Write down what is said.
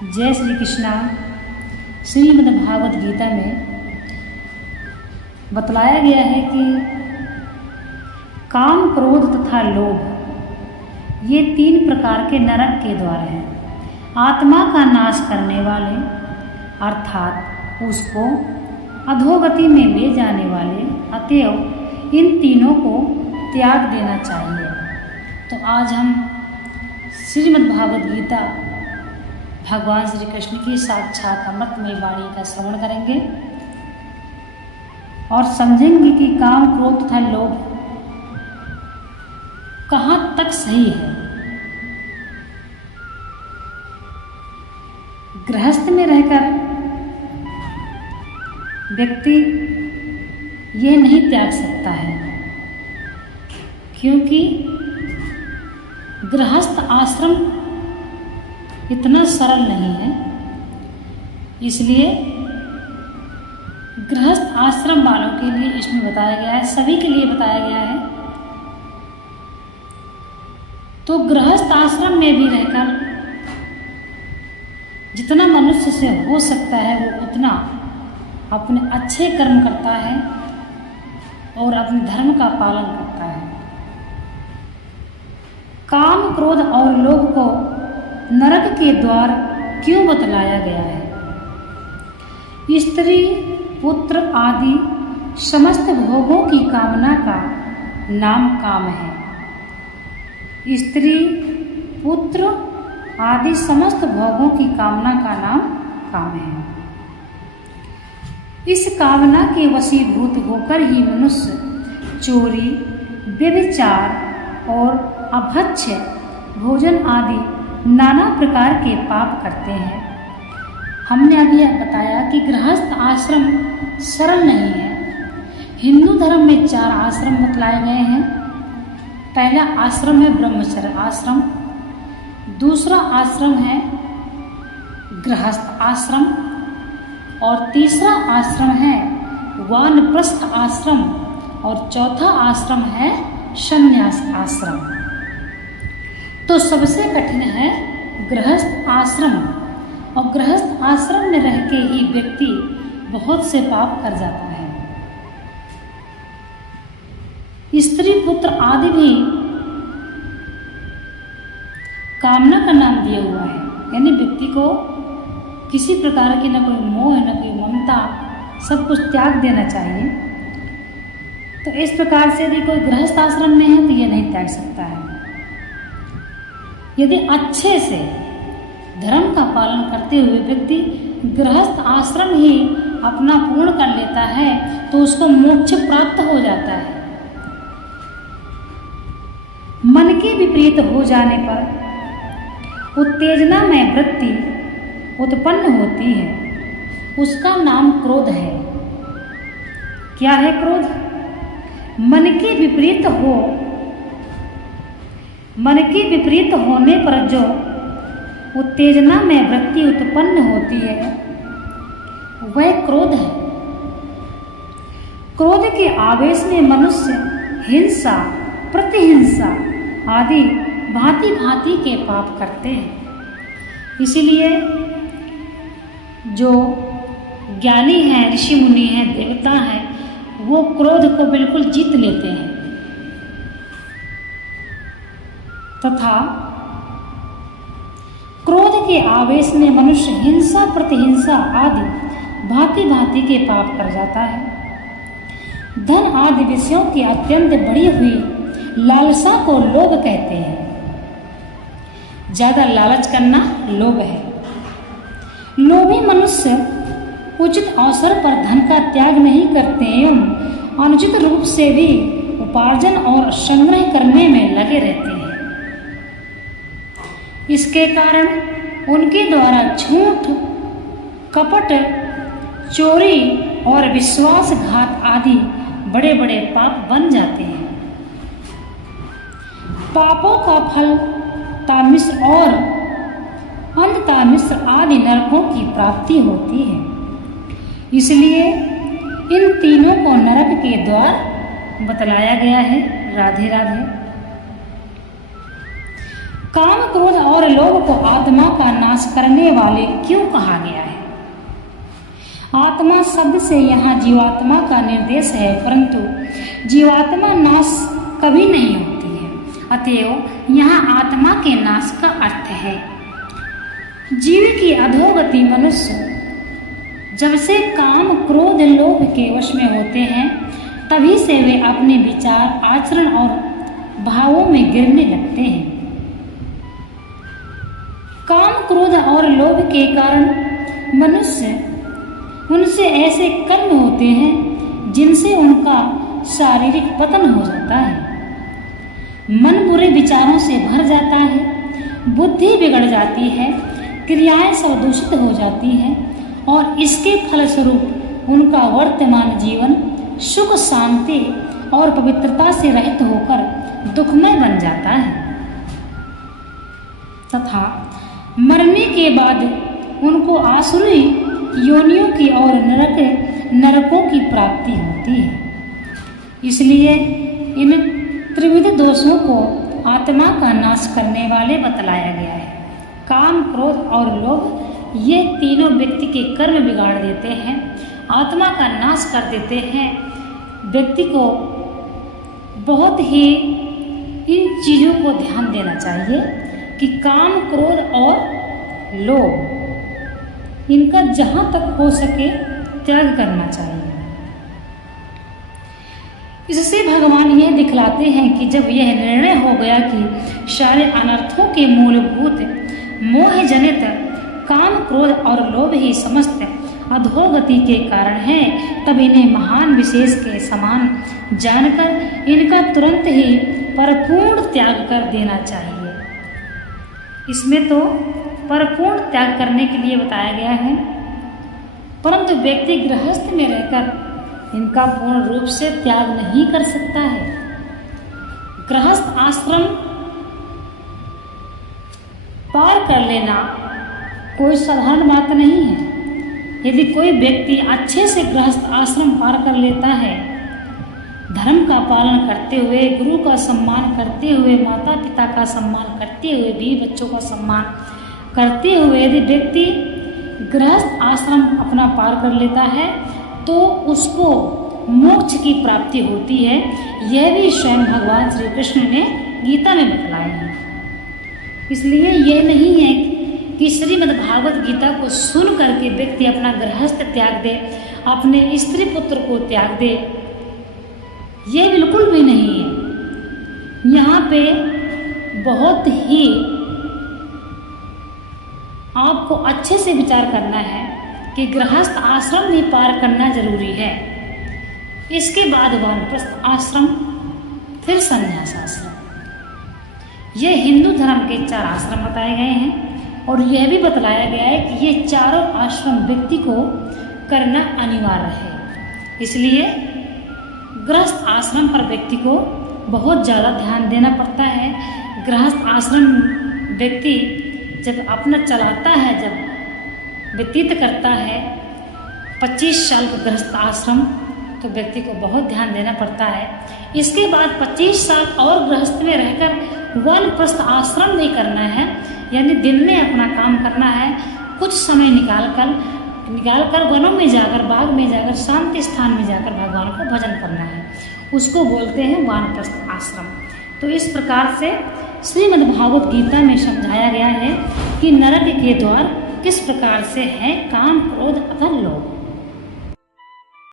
जय श्री कृष्णा। श्रीमद् भागवत गीता में बतलाया गया है कि काम, क्रोध तथा लोभ ये 3 प्रकार के नरक के द्वार हैं, आत्मा का नाश करने वाले अर्थात उसको अधोगति में ले जाने वाले। अतएव इन तीनों को त्याग देना चाहिए। तो आज हम श्रीमद् भागवत गीता भगवान श्री कृष्ण की साक्षात अमृतमय वाणी का श्रवण करेंगे और समझेंगे कि काम, क्रोध तथा लोभ कहाँ तक सही है। गृहस्थ में रहकर व्यक्ति यह नहीं त्याग सकता है, क्योंकि गृहस्थ आश्रम इतना सरल नहीं है। इसलिए गृहस्थ आश्रम वालों के लिए इसमें बताया गया है, सभी के लिए बताया गया है। तो गृहस्थ आश्रम में भी रहकर जितना मनुष्य से हो सकता है वो उतना अपने अच्छे कर्म करता है और अपने धर्म का पालन करता है। काम, क्रोध और लोभ को नरक के द्वार क्यों बतलाया गया है? स्त्री, पुत्र आदि समस्त भोगों की कामना का नाम काम है। स्त्री, पुत्र आदि समस्त भोगों की कामना का नाम काम है। इस कामना के वशीभूत होकर ही मनुष्य चोरी, व्यभिचार और अभक्ष्य भोजन आदि नाना प्रकार के पाप करते हैं। हमने अभी बताया कि गृहस्थ आश्रम सरल नहीं है। हिंदू धर्म में 4 आश्रम बतलाए गए हैं। पहला आश्रम है ब्रह्मचर्य आश्रम, दूसरा आश्रम है गृहस्थ आश्रम और तीसरा आश्रम है वानप्रस्थ आश्रम और चौथा आश्रम है संन्यास आश्रम। तो सबसे कठिन है गृहस्थ आश्रम, और गृहस्थ आश्रम में रह के ही व्यक्ति बहुत से पाप कर जाता है। स्त्री, पुत्र आदि भी कामना का नाम दिया हुआ है, यानी व्यक्ति को किसी प्रकार की न कोई मोह न कोई ममता, सब कुछ त्याग देना चाहिए। तो इस प्रकार से यदि कोई गृहस्थ आश्रम में है तो ये नहीं त्याग सकता है। यदि अच्छे से धर्म का पालन करते हुए व्यक्ति गृहस्थ आश्रम ही अपना पूर्ण कर लेता है तो उसको मोक्ष प्राप्त हो जाता है। मन के विपरीत हो जाने पर उत्तेजना में वृत्ति उत्पन्न होती है, उसका नाम क्रोध है। क्या है क्रोध? मन के विपरीत होने पर जो उत्तेजना में वृत्ति उत्पन्न होती है वह क्रोध है। क्रोध के आवेश में मनुष्य हिंसा, प्रतिहिंसा आदि भांति भांति के पाप करते हैं। इसीलिए जो ज्ञानी हैं, ऋषि मुनि हैं, देवता हैं, वो क्रोध को बिल्कुल जीत लेते हैं तथा क्रोध के आवेश में मनुष्य हिंसा, प्रतिहिंसा आदि भांति भांति के पाप कर जाता है। धन आदि विषयों की अत्यंत बढ़ी हुई लालसा को लोभ कहते हैं। ज्यादा लालच करना लोभ है। लोभी मनुष्य उचित अवसर पर धन का त्याग नहीं करते एवं अनुचित रूप से भी उपार्जन और संग्रह करने में लगे रहते हैं। इसके कारण उनके द्वारा झूठ, कपट, चोरी और विश्वासघात आदि बड़े बड़े पाप बन जाते हैं। पापों का फल तामिश्र और अंधतामिश्र आदि नरकों की प्राप्ति होती है। इसलिए इन तीनों को नरक के द्वार बतलाया गया है। राधे राधे। काम, क्रोध और लोभ को आत्मा का नाश करने वाले क्यों कहा गया है? आत्मा शब्द से यहाँ जीवात्मा का निर्देश है, परंतु जीवात्मा नाश कभी नहीं होती है, अतएव यहाँ आत्मा के नाश का अर्थ है। जीव की अधोगति मनुष्य जब से काम, क्रोध, लोभ के वश में होते हैं, तभी से वे अपने विचार, आचरण और भावों में गिरने लगते हैं। काम, क्रोध और लोभ के कारण मनुष्य उनसे ऐसे कर्म होते हैं जिनसे उनका शारीरिक पतन हो जाता है। मन बुरे विचारों से भर जाता है, बुद्धि बिगड़ जाती है, क्रियाएं सब दूषित हो जाती हैं और इसके फलस्वरूप उनका वर्तमान जीवन सुख, शांति और पवित्रता से रहित होकर दुखमय बन जाता है तथा मरने के बाद उनको आसुरी योनियों की और नरकों की प्राप्ति होती है। इसलिए इन त्रिविध दोषों को आत्मा का नाश करने वाले बतलाया गया है। काम, क्रोध और लोभ ये तीनों व्यक्ति के कर्म बिगाड़ देते हैं, आत्मा का नाश कर देते हैं। व्यक्ति को बहुत ही इन चीज़ों को ध्यान देना चाहिए कि काम, क्रोध और लोभ इनका जहाँ तक हो सके त्याग करना चाहिए। इससे भगवान यह दिखलाते हैं कि जब यह निर्णय हो गया कि सारे अनर्थों के मूलभूत मोह जनित काम, क्रोध और लोभ ही समस्त अधोगति के कारण है, तब इन्हें महान विशेष के समान जानकर इनका तुरंत ही परिपूर्ण त्याग कर देना चाहिए। इसमें तो परिपूर्ण त्याग करने के लिए बताया गया है, परंतु व्यक्ति गृहस्थ में रहकर इनका पूर्ण रूप से त्याग नहीं कर सकता है। गृहस्थ आश्रम पार कर लेना कोई साधारण बात नहीं है। यदि कोई व्यक्ति अच्छे से गृहस्थ आश्रम पार कर लेता है, धर्म का पालन करते हुए, गुरु का सम्मान करते हुए, माता पिता का सम्मान करते हुए, बीवी बच्चों का सम्मान करते हुए यदि व्यक्ति गृहस्थ आश्रम अपना पार कर लेता है तो उसको मोक्ष की प्राप्ति होती है। यह भी स्वयं भगवान श्री कृष्ण ने गीता में बतलाया है। इसलिए यह नहीं है कि श्रीमद् भागवत गीता को सुन करके व्यक्ति अपना गृहस्थ त्याग दे, अपने स्त्री पुत्र को त्याग दे, यह बिल्कुल भी नहीं है। यहाँ पे बहुत ही आपको अच्छे से विचार करना है कि गृहस्थ आश्रम भी पार करना जरूरी है। इसके बाद वानप्रस्थ आश्रम, फिर संन्यास आश्रम। ये हिंदू धर्म के 4 आश्रम बताए गए हैं और यह भी बतलाया गया है कि ये चारों आश्रम व्यक्ति को करना अनिवार्य है। इसलिए गृहस्थ आश्रम पर व्यक्ति को बहुत ज़्यादा ध्यान देना पड़ता है। गृहस्थ आश्रम व्यक्ति जब अपना चलाता है, जब व्यतीत करता है 25 साल का गृहस्थ आश्रम, तो व्यक्ति को बहुत ध्यान देना पड़ता है। इसके बाद 25 साल और गृहस्थ में रहकर वानप्रस्थ आश्रम भी करना है, यानी दिन में अपना काम करना है। कुछ समय निकाल कर वनों में जाकर, बाग में जाकर, शांति स्थान में जाकर भगवान को भजन करना है। उसको बोलते हैं वानप्रस्थ आश्रम। तो इस प्रकार से श्रीमद् भागवत गीता में समझाया गया है कि नरक के द्वार किस प्रकार से है काम, क्रोध अथवा लोभ।